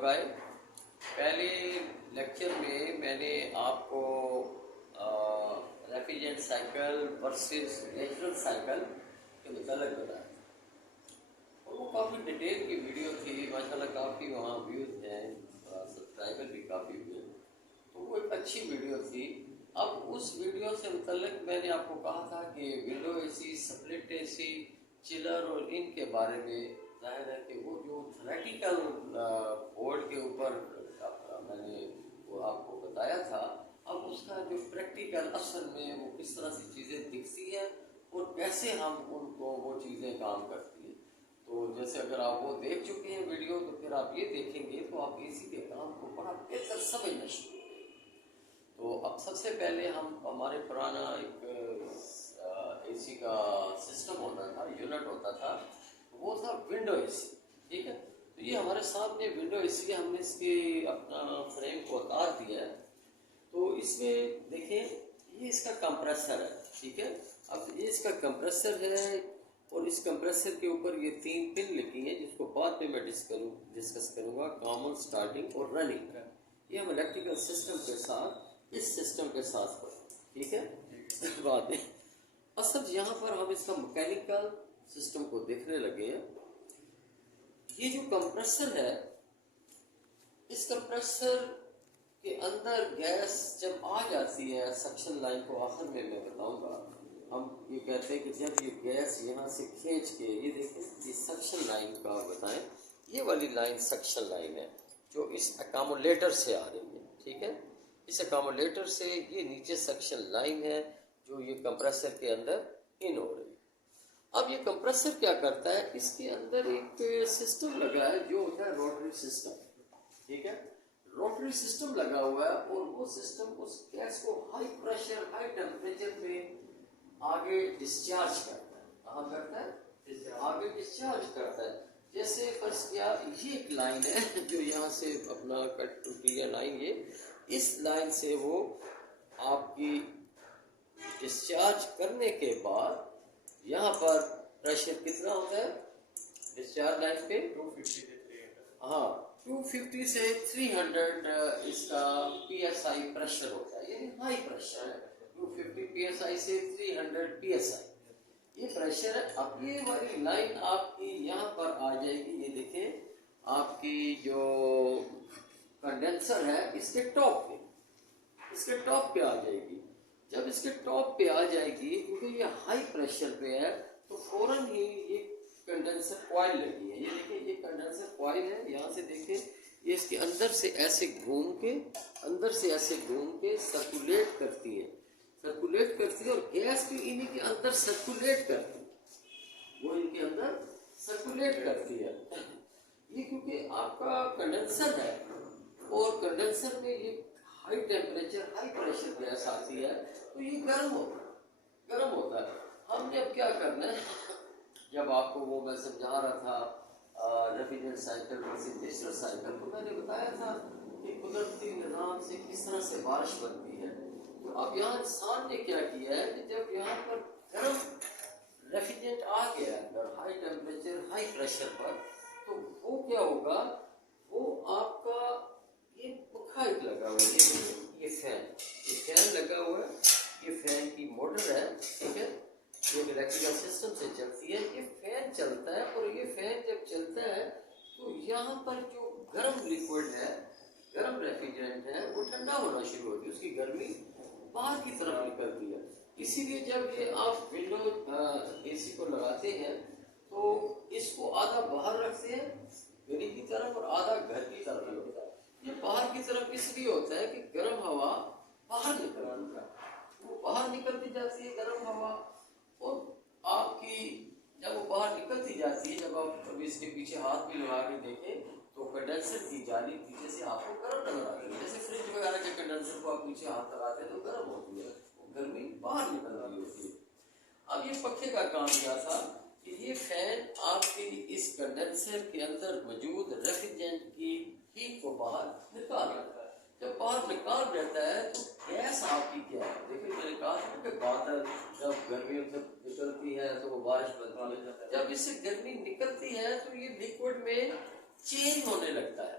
لوگ آئے. پہلے لیکچر میں میں نے آپ کو refrigerant cycle versus natural cycle کے متعلق بتایا اور وہ کافی ڈیٹیل کی ویڈیو تھی. ماشاء اللہ کافی وہاں ویوز ہیں, سبسکرائبر بھی کافی ہوئے, تو وہ ایک اچھی ویڈیو تھی. اب اس ویڈیو سے متعلق میں نے آپ کو کہا تھا کہ ونڈو اے سی, سپلٹ اے سی, چلر اور ان کے بارے میں ظاہر ہے کہ وہ جو تھیوریٹیکل بورڈ کے اوپر میں نے وہ آپ کو بتایا تھا, اب اس کا جو پریکٹیکل اصل میں وہ کس طرح سے چیزیں دکھتی ہیں اور کیسے ہم ان کو وہ چیزیں کام کرتی ہیں. تو جیسے اگر آپ وہ دیکھ چکے ہیں ویڈیو تو پھر آپ یہ دیکھیں گے تو آپ اے سی کے کام کو بڑا بہتر سمجھنا شروع. تو اب سب سے پہلے ہمارے پرانا ایک اے سی کا سسٹم ہوتا تھا, یونٹ ہوتا تھا, وہ تھا ونڈو اے سی. ٹھیک ہے, تو یہ ہمارے سامنے ونڈو اے سی, ہم نے اس کے اپنا فریم کو اتار دیا ہے. تو اس میں دیکھیں یہ اس کا کمپریسر ہے. ٹھیک ہے, اب یہ اس کا کمپریسر ہے اور اس کمپریسر کے اوپر یہ 3 پن لگی ہیں جس کو بعد میں میں ڈسکس کروں گا, کامن, اسٹارٹنگ اور رننگ. یہ ہم الیکٹریکل سسٹم کے ساتھ اس سسٹم کے ساتھ پڑھیں. ٹھیک ہے, بعد میں اصل یہاں پر ہم اس کا مکینیکل سسٹم کو دیکھنے لگے ہیں. یہ جو کمپریسر ہے, اس کمپریسر کے اندر گیس جب آ جاتی ہے سکشن لائن کو, آخر میں بتاؤں گا. ہم یہ کہتے ہیں کہ جب یہ گیس یہاں سے کھینچ کے, یہ دیکھیں یہ سکشن لائن کا بتائیں, یہ والی لائن سکشن لائن ہے جو اس اکامولیٹر سے آ رہی ہے. ٹھیک ہے, اس اکامولیٹر سے یہ نیچے سکشن لائن ہے جو یہ کمپریسر کے اندر ان ہو رہی ہے. اب یہ کمپریسر کیا کرتا ہے, اس کے اندر ایک سسٹم لگا ہے جو ہوتا ہے روٹری سسٹم. ٹھیک ہے, روٹری سسٹم لگا ہوا ہے اور وہ سسٹم اس گیس کو ہائی پریشر, ہائی ٹیمپریچر پہ آگے ڈسچارج کرتا ہے. کہاں کرتا ہے؟ آگے ڈسچارج کرتا ہے. جیسے فرض کیا یہ ایک لائن ہے جو یہاں سے اپنا کٹ ٹوٹی ہے لائن, یہ اس لائن سے وہ آپ کی ڈسچارج کرنے کے بعد یہاں پر پریشر کتنا ہوتا ہے ڈسچارج لائن پہ؟ 250 سے 300. ہاں, 250 سے 300 اس کا پی ایس آئی پریشر ہوتا ہے, یعنی ہائی پریشر ہے. 250 پی ایس آئی سے 300 پی ایس آئی یہ پریشر ہے. اب یہ والی لائن آپ کی یہاں پر آ جائے گی. یہ دیکھیں آپ کی جو کنڈینسر ہے اس کے ٹاپ پہ, اس کے ٹاپ پہ آ جائے گی. جب اس کے ٹاپ پہ آ جائے گی, کیونکہ یہ ہائی پریشر پہ ہے, تو فوراً ہی یہ کنڈینسر کوائل لگی ہے. یہ دیکھیں یہ کنڈینسر کوائل ہے, یہاں سے دیکھیں یہ اس کے اندر سے ایسے گھوم کے سرکولیٹ کرتی ہے اور گیس بھی انہی کے اندر سرکولیٹ کرتی ہے. وہ ان کے اندر سرکولیٹ کرتی ہے. یہ کیونکہ آپ کا کنڈینسر ہے اور کنڈینسر میں یہ high temperature, high pressure gas آتی ہے تو یہ گرم ہوتا ہے. ہم نے اب کیا کرنا ہے, جب آپ کو وہ میں سمجھا رہا تھا refrigerant cycle versus natural cycle, تو میں نے بتایا تھا کہ قدرتی نظام سے کس طرح سے بارش بنتی ہے. تو اب یہاں انسان نے کیا کیا ہے کہ جب یہاں پر گرم ریفریجرینٹ آ گیا اندر ہائی ٹیمپریچر, ہائی پریشر پر, تو وہ کیا ہوگا, وہ آپ کا یہ پنکھا ایک لگا ہوا ہے, یہ فین لگا ہوا ہے, یہ فین کی موٹر ہے. ٹھیک ہے, یہ الیکٹریکل سسٹم سے چلتی ہے. یہ فین چلتا ہے اور یہ فین جب چلتا ہے تو یہاں پر جو گرم لیکوڈ ہے, گرم ریفریجرینٹ ہے, وہ ٹھنڈا ہونا شروع ہوتی ہے, اس کی گرمی باہر کی طرف نکلتی ہے. اسی لیے جب یہ آپ ونڈو اے سی کو لگاتے ہیں تو اس کو آدھا باہر رکھتے ہیں گلی کی طرف اور آدھا گھر کی طرف ہوتا ہے. یہ باہر کی طرف اس لیے ہوتا ہے کہ گرم ہوا باہر نکلتی ہے, وہ باہر نکلتی جاتی ہے گرم ہوا, اور آپ کی جب وہ باہر نکلتی جاتی ہے, جب آپ کبھی اس کے پیچھے ہاتھ بھی لگا کے دیکھیں تو کنڈینسر کی جالی پیچھے سے آپ کو گرم نظر آتی ہے. جیسے فریج وغیرہ کے کنڈینسر کو آپ پیچھے ہاتھ لگاتے ہیں تو گرم ہوتی ہے, گرمی باہر نکل رہی ہوتی ہے. اب یہ پنکھے کا کام کیا تھا کہ یہ فین آپ کی اس کنڈینسر کے اندر موجود ریفریجرینٹ کی ہیٹ کو باہر نکال دیتا ہے. جب باہر نکال دیتا ہے تو گیس آپ کی کیا ہے, دیکھیں میں نے کہا تھا کہ بادل جب گرمیوں سے نکلتی ہے تو وہ بارش بنتی ہے. جب اس سے گرمی نکلتی ہے تو یہ لیکوڈ میں چینج ہونے لگتا ہے.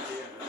300,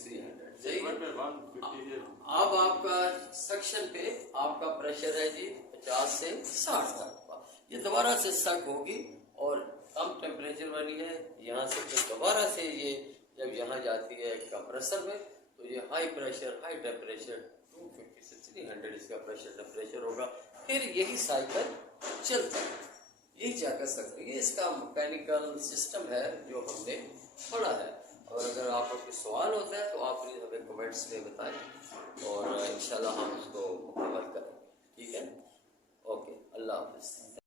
300, اب آپ کا سکشن پہ آپ کا پریشر ہے جی 50 سے 60 تک، یہ دوبارہ سے سک ہوگی اور کم ٹیمپریچر والی ہے، یہاں سے پھر دوبارہ سے یہ جب یہاں جاتی ہے کمپریسر میں تو یہ ہائی پریشر ہائی ٹیمپریچر 250 سے 300 اس کا پریشر ٹیمپریچر ہوگا، پھر یہی سائیکل چلتا ہے، یہی کیا کر سکتے ہیں۔ یہ اس کا مکینیکل سسٹم ہے جو ہم نے پڑھا ہے، اور اگر آپ کو کوئی سوال ہوتا ہے تو آپ ہمیں کمنٹس میں بتائیں۔